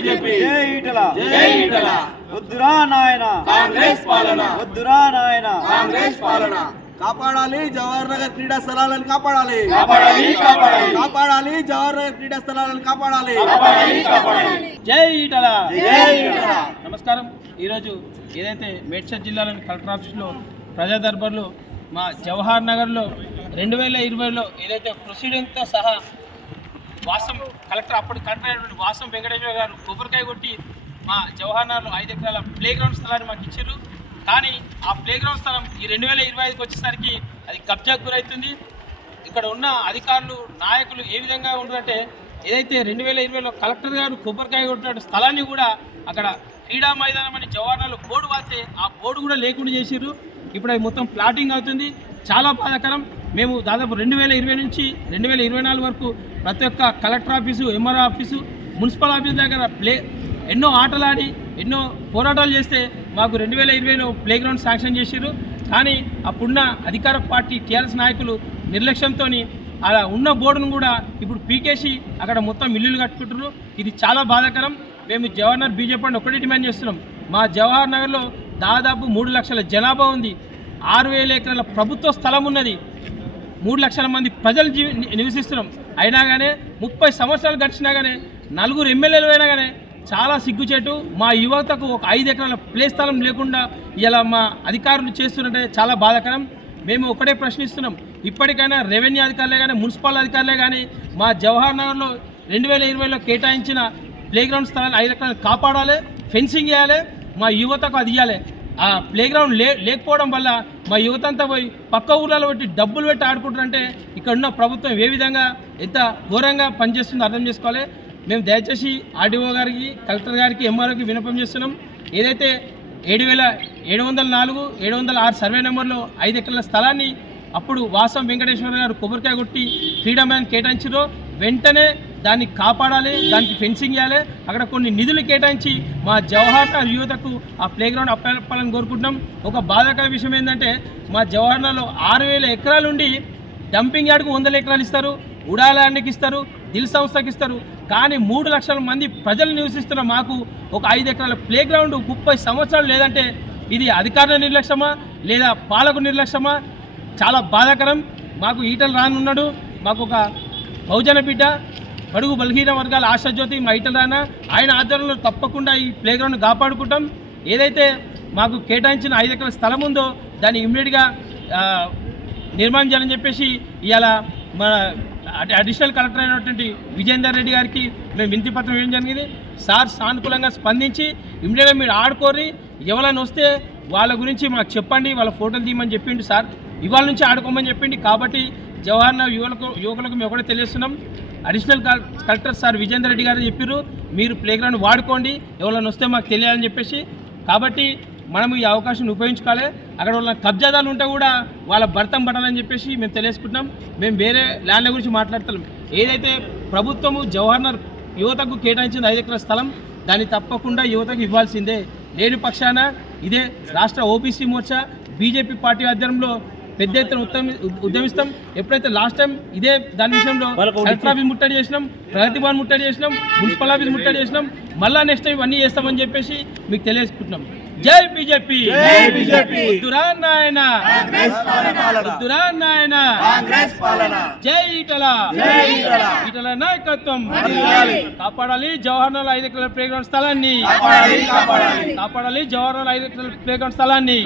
BJP జై ఈటల జై ఈటల వద్దురా నాయన కాంగ్రెస్ పాలన వద్దురా నాయన కాంగ్రెస్ పాలన కాపాడాలి జవహర్ నగర్ క్రీడా స్థలాలను కాపాడాలి కాపాడాలి కాపాడాలి కాపాడాలి జవహర్ నగర్ క్రీడా స్థలాలను కాపాడాలి కాపాడాలి కాపాడాలి జై ఈటల జై ఈటల నమస్కారం. ఈరోజు ఏదైతే మేడ్చల్ జిల్లాలోని కలెక్టర్ ఆఫీస్లో ప్రజా దర్బార్లో మా జవహర్ నగర్లో 2020లో ఏదైతే ప్రొసీడింగ్తో సహా వాసం కలెక్టర్ అప్పుడు కలెక్టర్ అయినటువంటి వాసం వెంకటేశ్వర గారు కొబ్బరికాయ కొట్టి మా జవహర్ నగర్లో 5 ఎకరాల ప్లే గ్రౌండ్ స్థలాన్ని మాకు ఇచ్చారు. కానీ ఆ ప్లే గ్రౌండ్ స్థలం ఈ 2025కి వచ్చేసరికి అది కబ్జాకు గురవుతుంది. ఇక్కడ ఉన్న అధికారులు నాయకులు ఏ విధంగా ఉంటుందంటే ఏదైతే 2020లో కలెక్టర్ గారు కొబ్బరికాయ కొట్టిన స్థలాన్ని కూడా అక్కడ క్రీడా మైదానం అని జవహర్లాల్ బోర్డు వాస్తే ఆ బోర్డు కూడా లేకుండా చేసిర్రు. ఇప్పుడు అది మొత్తం ప్లాటింగ్ అవుతుంది. చాలా బాధాకరం. మేము దాదాపు 2020 నుంచి 2024 వరకు ప్రతి ఒక్క collector office, MRO office, municipal office దగ్గర ఎన్నో ఆటలాడి ఎన్నో పోరాటాలు చేస్తే మాకు 2020లో ప్లే గ్రౌండ్ శాంక్షన్ చేసిర్రు. కానీ అప్పుడున్న అధికార పార్టీ టీఆర్ఎస్ నాయకులు నిర్లక్ష్యంతో అలా ఉన్న బోర్డును కూడా ఇప్పుడు పీకేసి అక్కడ మొత్తం ఇల్లులు కట్టుకుంటున్నారు. ఇది చాలా బాధాకరం. మేము జవహర్ నగర్ బీజేపీ అని ఒకటే డిమాండ్ చేస్తున్నాం. మా జవహర్ నగర్లో దాదాపు 3 లక్షల జనాభా ఉంది. 6,000 ఎకరాల ప్రభుత్వ స్థలం ఉన్నది. 3 లక్షల మంది ప్రజలు నివసిస్తున్నాం. అయినా కానీ 30 సంవత్సరాలు గడిచినా కానీ 4 ఎమ్మెల్యేలు అయినా కానీ చాలా సిగ్గుచేటు. మా యువతకు ఒక 5 ఎకరాల ప్లే స్థలం లేకుండా ఇలా మా అధికారులు చేస్తున్నట్టే చాలా బాధాకరం. మేము ఒకటే ప్రశ్నిస్తున్నాం. ఇప్పటికైనా రెవెన్యూ అధికారులే కానీ మున్సిపల్ అధికారులే కానీ మా జవహర్ నగర్లో 2020లో కేటాయించిన ప్లే గ్రౌండ్ స్థలాన్ని 5 ఎకరాలు కాపాడాలి, ఫెన్సింగ్ వేయాలి, మా యువతకు అది ఇవ్వాలి. ఆ ప్లే గ్రౌండ్ లేకపోవడం వల్ల మా యువత అంతా పోయి పక్క ఊళ్ళలో పెట్టి డబ్బులు పెట్టి ఆడుకుంటారంటే ఇక్కడ ఉన్న ప్రభుత్వం ఏ విధంగా ఎంత ఘోరంగా పనిచేస్తుందో అర్థం చేసుకోవాలి. మేము దయచేసి ఆర్డీఓ గారికి, కలెక్టర్ గారికి, ఎంఆర్ఓకి విన్నపం చేస్తున్నాం. ఏదైతే 7,704, 706 సర్వే నెంబర్లో 5 ఎకరాల స్థలాన్ని అప్పుడు వాసం వెంకటేశ్వర గారు కొబ్బరికాయ కొట్టి ఫ్రీడమ్ మ్యాన్ కేటాయించారో వెంటనే దాన్ని కాపాడాలి, దానికి ఫెన్సింగ్ చేయాలి. అక్కడ కొన్ని నిధులు కేటాయించి మా జవహర్ నగర్ యువతకు ఆ ప్లే గ్రౌండ్ అప్పచెప్పాలని కోరుకుంటున్నాం. ఒక బాధాకర విషయం ఏంటంటే మా జవహర్ నగర్లో 6,000 ఎకరాలుండి డంపింగ్ యార్డ్కు 100 ఎకరాలు ఇస్తారు, ఉడా ల్యాండ్కి ఇస్తారు, దిల్ సంస్థకి ఇస్తారు. కానీ 3 లక్షల మంది ప్రజలు నివసిస్తున్న మాకు ఒక 5 ఎకరాల ప్లే గ్రౌండ్ 30 సంవత్సరాలు లేదంటే ఇది అధికారుల నిర్లక్ష్యమా లేదా పాలకు నిర్లక్ష్యమా? చాలా బాధాకరం. మాకు ఈటల రానున్నాడు. మాకు ఒక బహుజన బిడ్డ, బడుగు బలహీన వర్గాల ఆశాజ్యోతి మా ఈటల రాన. ఆయన ఆధ్వర్యంలో తప్పకుండా ఈ ప్లే గ్రౌండ్ కాపాడుకుంటాం. ఏదైతే మాకు కేటాయించిన 5 ఎకరాల స్థలం ఉందో దాన్ని ఇమ్మీడియట్గా నిర్మాణం చేయాలని చెప్పేసి ఇవాళ మన అడిషనల్ కలెక్టర్ అయినటువంటి విజేందర్ రెడ్డి గారికి మేము వినతి పత్రం ఇవ్వడం జరిగింది. సార్ సానుకూలంగా స్పందించి ఇమ్మీడియట్గా మీరు ఆడుకోరి, ఎవరైనా వస్తే వాళ్ళ గురించి మాకు చెప్పండి, వాళ్ళ ఫోటోలు తీయమని చెప్పిండు సార్. ఇవాళ నుంచి ఆడుకోమని చెప్పిండి. కాబట్టి జవహర్ నగర్ యువకులకు మేము ఒకటే తెలియజేస్తున్నాం. Additional collector sir Vijender Reddy గారు చెప్పారు, మీరు ప్లే గ్రౌండ్ వాడుకోండి, ఎవరైనా వస్తే మాకు తెలియాలని చెప్పేసి. కాబట్టి మనము ఈ అవకాశాన్ని ఉపయోగించుకోవాలి. అక్కడ వాళ్ళ కబ్జాదాలు ఉంటే కూడా వాళ్ళ భర్తం పడాలని చెప్పేసి మేము తెలియజేసుకుంటున్నాం. మేము వేరే ల్యాండ్ల గురించి మాట్లాడతాం. ఏదైతే ప్రభుత్వము జవహర్ నగర్ యువతకు కేటాయించిన 5 ఎకరాల స్థలం దాన్ని తప్పకుండా యువతకు ఇవ్వాల్సిందే. లేని పక్షాన ఇదే రాష్ట్ర ఓబీసీ మోర్చా బీజేపీ పార్టీ ఆధ్వర్యంలో పెద్ద ఎత్తున ఉద్యమిస్తాం. ఎప్పుడైతే లాస్ట్ టైం ఇదే దాని విషయంలో కలెక్టర్ ఆఫీస్ ముట్టడి చేసినాం, ప్రగతి భవన్ ముట్టడి చేసినాం, మున్సిపల్ ఆఫీస్ ముట్టడి చేసినాం, మళ్ళా నెక్స్ట్ టైం ఇవన్నీ చేస్తామని చెప్పేసి మీకు తెలియజేసుకుంటున్నాం. జై బీజేపీ, వద్దురా నాయన, వద్దురా నాయన, జై ఈటల, ఈటల నాయకత్వం కాపాడాలి. జవహర్ నగర్ 5 ఎకరాల ప్లే గ్రౌండ్ స్థలాన్ని కాపాడాలి. జవహర్ నగర్ 5 ఎకరాల ప్లే గ్రౌండ్ స్థలాన్ని